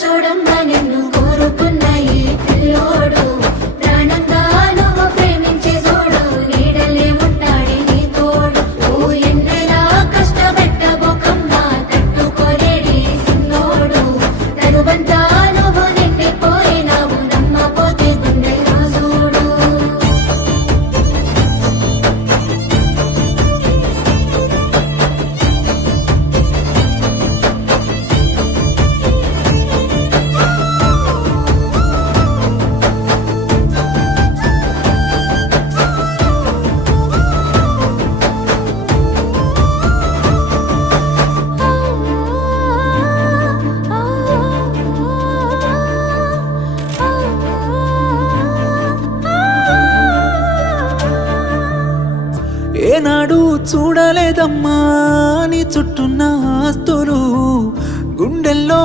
చూడమ్మా నిన్ను కోరుకున్న ఈ పిల్లోడు ప్రాణంగా నువ్వు ప్రేమించే చూడు నీడలే ఉంటాడే నీ తోడు ఓ ఎన్నెలా కష్టపెట్టబోకమ్మా తట్టుకోలేడి సిన్నోడు తనువంతా నువ్వు నిండిపోయినావు నమ్మపోతే గుండె రాజుడు ఏనాడు చూడలేదమ్మా నీ చుట్టూన్న ఆస్తులు గుండెల్లో